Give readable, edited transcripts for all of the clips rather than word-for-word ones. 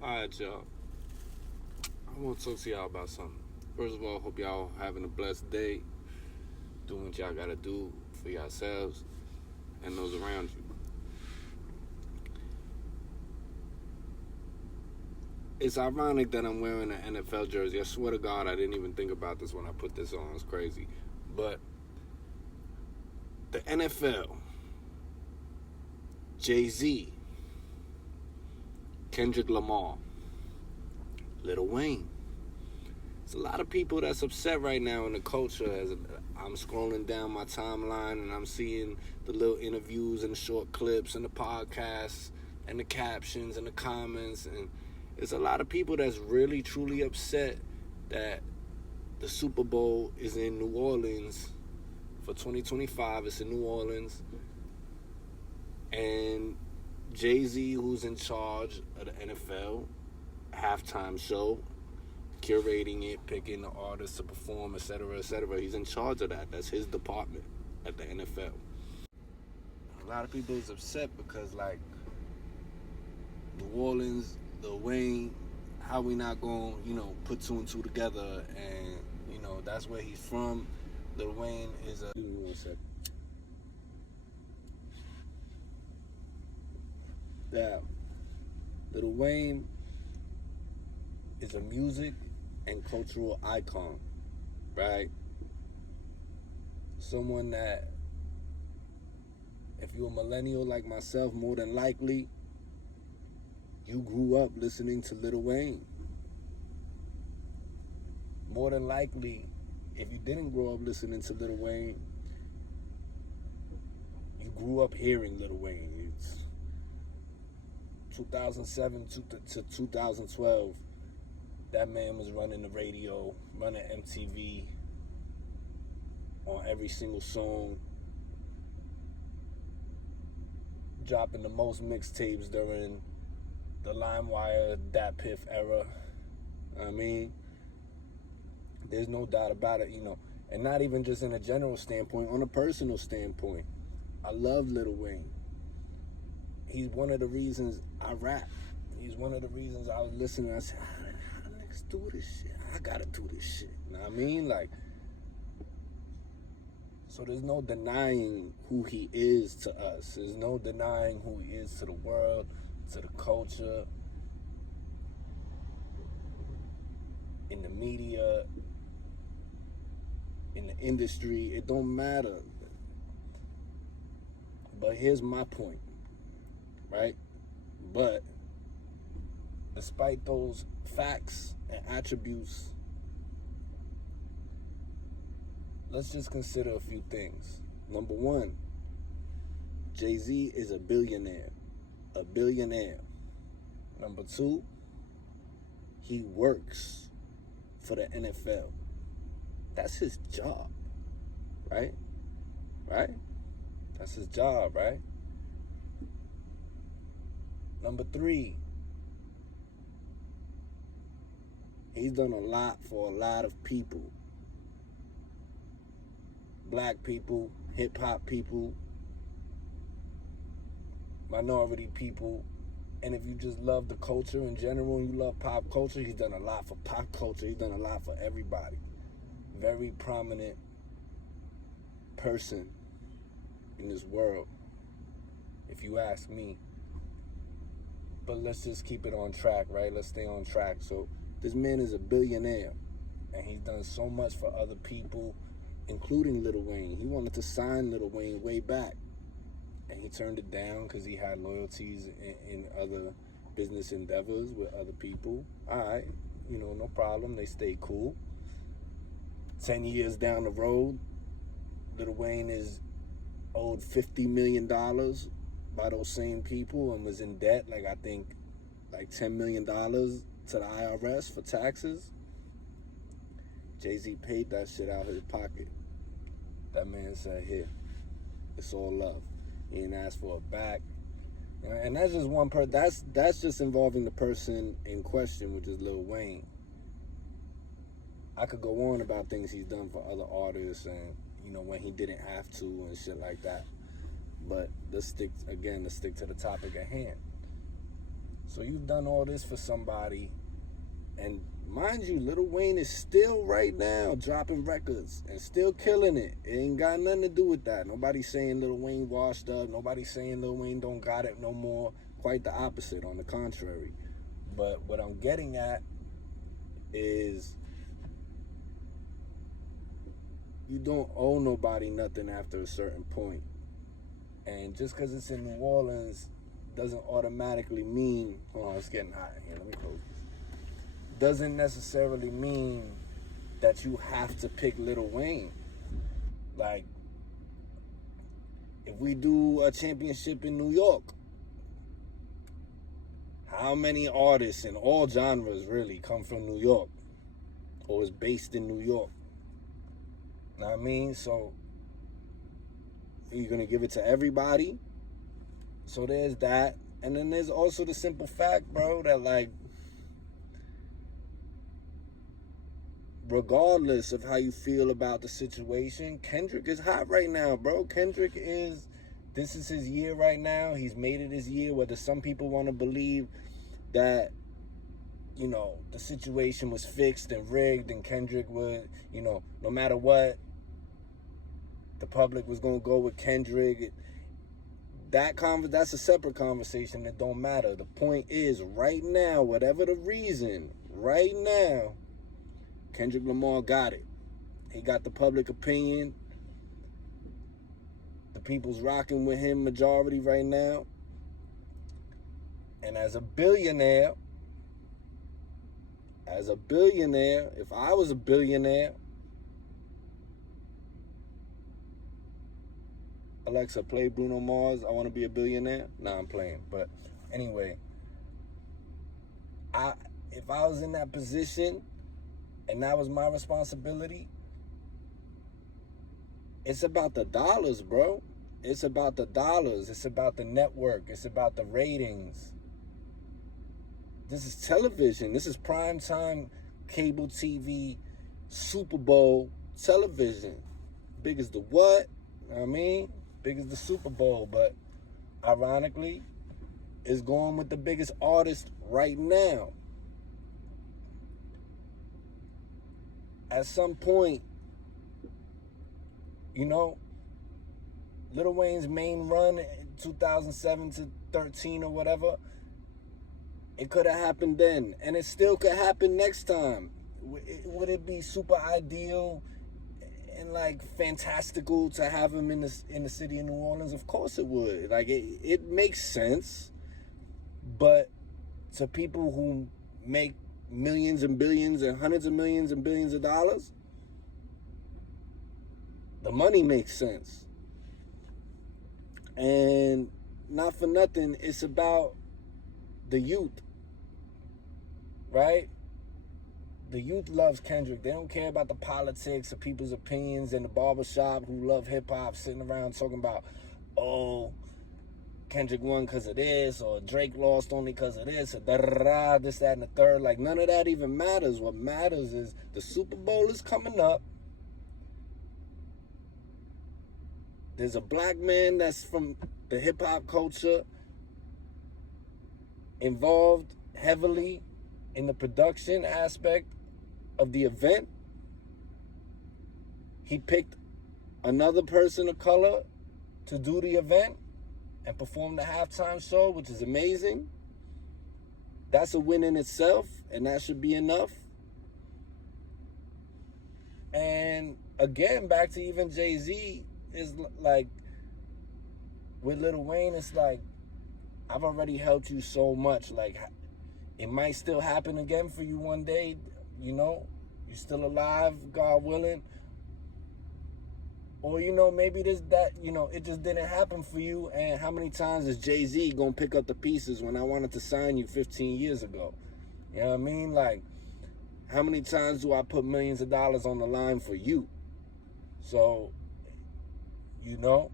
Alright, y'all. I want to talk to y'all about something. First of all, hope y'all having a blessed day, doing what y'all gotta do for yourselves and those around you. It's ironic that I'm wearing an NFL jersey. I swear to God, I didn't even think about this when I put this on. It's crazy. But the NFL, Jay-Z, Kendrick Lamar, Lil Wayne. There's a lot of people that's upset right now in the culture as I'm scrolling down my timeline and I'm seeing the little interviews and the short clips and the podcasts and the captions and the comments, and there's a lot of people that's really truly upset that the Super Bowl is in New Orleans for 2025. It's in New Orleans, and Jay-Z, who's in charge of the NFL halftime show, curating it, picking the artists to perform, etc., etc. He's in charge of that. That's his department at the NFL. A lot of people is upset because, like, New Orleans, Lil Wayne, how we not going to, put two and two together, and, that's where he's from. Lil Wayne is a... Give me 1 second. Yeah. Lil Wayne is a music and cultural icon, right? Someone that, if you're a millennial like myself, more than likely, you grew up listening to Lil Wayne. More than likely, if you didn't grow up listening to Lil Wayne, you grew up hearing Lil Wayne. It's 2007 to 2012. That man was running the radio, running MTV on every single song, dropping the most mixtapes during the LimeWire, Dat Piff era. I mean, there's no doubt about it, and not even just in a general standpoint, on a personal standpoint. I love Lil Wayne. He's one of the reasons I rap. He's one of the reasons I was listening. I said, how niggas do this shit? I gotta do this shit. You know what I mean? Like, so there's no denying who he is to us. There's no denying who he is to the world, to the culture, in the media, in the industry. It don't matter. But here's my point, right? But despite those facts and attributes, let's just consider a few things. Number one, Jay-Z is a billionaire. A billionaire. Number two, he works for the NFL. That's his job, right? Right? That's his job, right? Number three, he's done a lot for a lot of people. Black people, hip-hop people, minority people. And if you just love the culture in general and you love pop culture, he's done a lot for pop culture. He's done a lot for everybody. Very prominent person in this world, if you ask me. But let's just keep it on track, right? Let's stay on track. So this man is a billionaire, and he's done so much for other people, including Lil Wayne. He wanted to sign Lil Wayne way back, and he turned it down because he had loyalties in other business endeavors with other people. All right, no problem. They stay cool. 10 years down the road, Lil Wayne is owed $50 million by those same people and was in debt, I think $10 million to the IRS for taxes. Jay-Z paid that shit out of his pocket. That man said, here, it's all love. He didn't ask for it back. And that's just one person. That's just involving the person in question, which is Lil Wayne. I could go on about things he's done for other artists and, when he didn't have to and shit like that. But let's stick to the topic at hand. So you've done all this for somebody, and mind you, Lil Wayne is still right now dropping records and still killing it. It ain't got nothing to do with that. Nobody's saying Lil Wayne washed up. Nobody's saying Lil Wayne don't got it no more. Quite the opposite, on the contrary. But what I'm getting at is you don't owe nobody nothing after a certain point. And just because it's in New Orleans doesn't automatically mean, hold on, it's getting hot in here, let me close this. Doesn't necessarily mean that you have to pick Lil Wayne. Like, if we do a championship in New York, how many artists in all genres really come from New York or is based in New York? Know what I mean? So, are you going to give it to everybody? So there's that. And then there's also the simple fact, bro, that like, regardless of how you feel about the situation, Kendrick is hot right now, bro. This is his year right now. He's made it his year, whether some people want to believe that, you know, the situation was fixed and rigged and Kendrick would, you know, no matter what, the public was going to go with Kendrick. That's a separate conversation that don't matter. The point is, right now, whatever the reason, right now, Kendrick Lamar got it. He got the public opinion. The people's rocking with him majority right now. And as a billionaire, if I was a billionaire, Alexa, play Bruno Mars, I Want to Be a Billionaire. Nah, I'm playing. But anyway, if I was in that position and that was my responsibility, it's about the dollars, bro. It's about the dollars. It's about the network. It's about the ratings. This is television. This is primetime cable TV, Super Bowl television. Big as the what? You know what I mean? Big as the Super Bowl. But ironically, it's going with the biggest artist right now. At some point, you know, Lil Wayne's main run in 2007 to 13 or whatever, it could have happened then. And it still could happen next time. Would it be super ideal and like fantastical to have him in the city of New Orleans? Of course it would. Like it makes sense. But to people who make millions and billions and hundreds of millions and billions of dollars, the money makes sense. And not for nothing, it's about the youth, right? The youth loves Kendrick. They don't care about the politics or people's opinions in the barbershop who love hip-hop sitting around talking about, oh, Kendrick won because of this, or Drake lost only because of this, or da-da-da, this, that, and the third. Like, none of that even matters. What matters is the Super Bowl is coming up. There's a black man that's from the hip-hop culture involved heavily in the production aspect of the event. He picked another person of color to do the event and perform the halftime show, which is amazing. That's a win in itself, and that should be enough. And again, back to even Jay-Z, is like, with Lil Wayne, it's like, I've already helped you so much. Like, it might still happen again for you one day, you know, you're still alive, God willing. Or, you know, maybe it just didn't happen for you. And how many times is Jay-Z gonna pick up the pieces when I wanted to sign you 15 years ago? You know what I mean? Like, how many times do I put millions of dollars on the line for you? So, you know,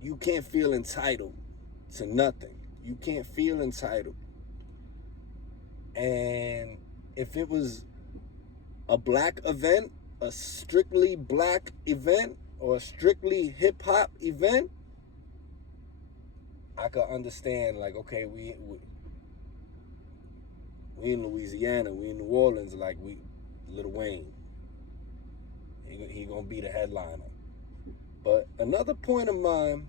you can't feel entitled to nothing. You can't feel entitled. And if it was a black event, a strictly black event, or a strictly hip-hop event, I could understand, like, okay, we in Louisiana, we in New Orleans, like, Lil Wayne. He gonna be the headliner. But another point of mine,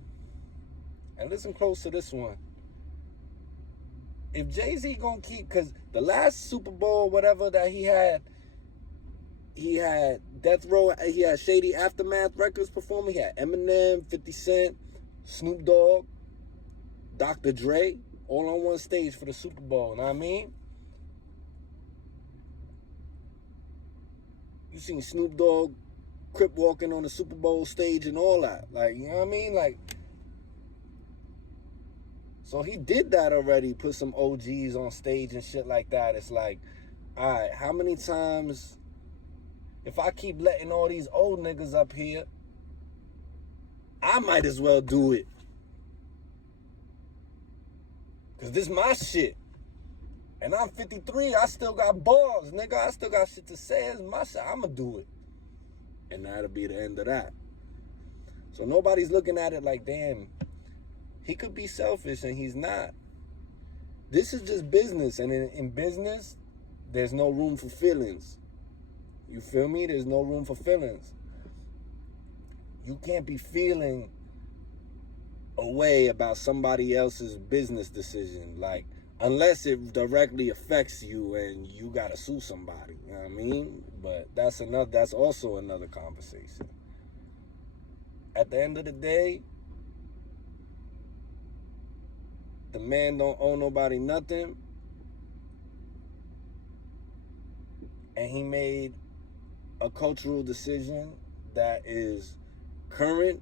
and listen close to this one. If Jay-Z gonna keep, because the last Super Bowl, whatever that he had Death Row, he had Shady Aftermath Records performing. He had Eminem, 50 Cent, Snoop Dogg, Dr. Dre, all on one stage for the Super Bowl. You know what I mean? You seen Snoop Dogg crip walking on the Super Bowl stage and all that. Like, you know what I mean? Like, so he did that already, put some OGs on stage and shit like that. It's like, all right, how many times, if I keep letting all these old niggas up here, I might as well do it. Because this my shit. And I'm 53, I still got balls, nigga. I still got shit to say. It's my shit. I'ma do it. And that'll be the end of that. So nobody's looking at it like, damn, he could be selfish, and he's not. This is just business. And in business, there's no room for feelings. You feel me? There's no room for feelings. You can't be feeling a way about somebody else's business decision. Like, unless it directly affects you and you gotta sue somebody. You know what I mean? But that's also another conversation. At the end of the day, the man don't owe nobody nothing. And he made a cultural decision that is current,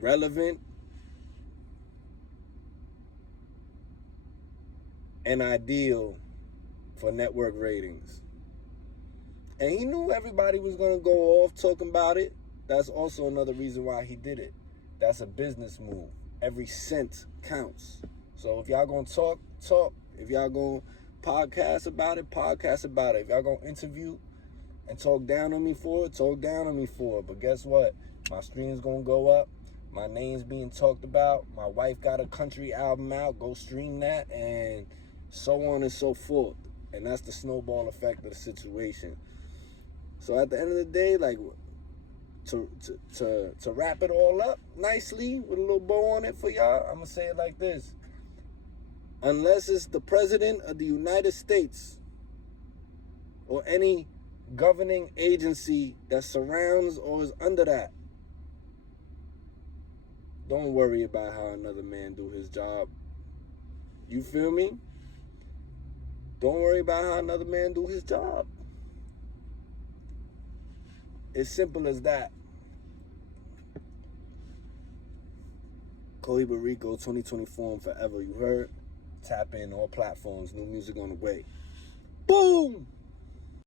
relevant, and ideal for network ratings. And he knew everybody was going to go off talking about it. That's also another reason why he did it. That's a business move. Every cent counts. So if y'all going to talk. If y'all going to podcast about it. If y'all going to interview and talk down on me for it, talk down on me for it. But guess what? My stream's going to go up. My name's being talked about. My wife got a country album out. Go stream that, and so on and so forth. And that's the snowball effect of the situation. So at the end of the day, like, to wrap it all up nicely with a little bow on it for y'all, I'm going to say it like this. Unless it's the president of the United States or any governing agency that surrounds or is under that, don't worry about how another man do his job. You feel me? Don't worry about how another man do his job. It's simple as that. Cohiba Rico 2024 and forever, you heard? Tap in all platforms, new music on the way. Boom!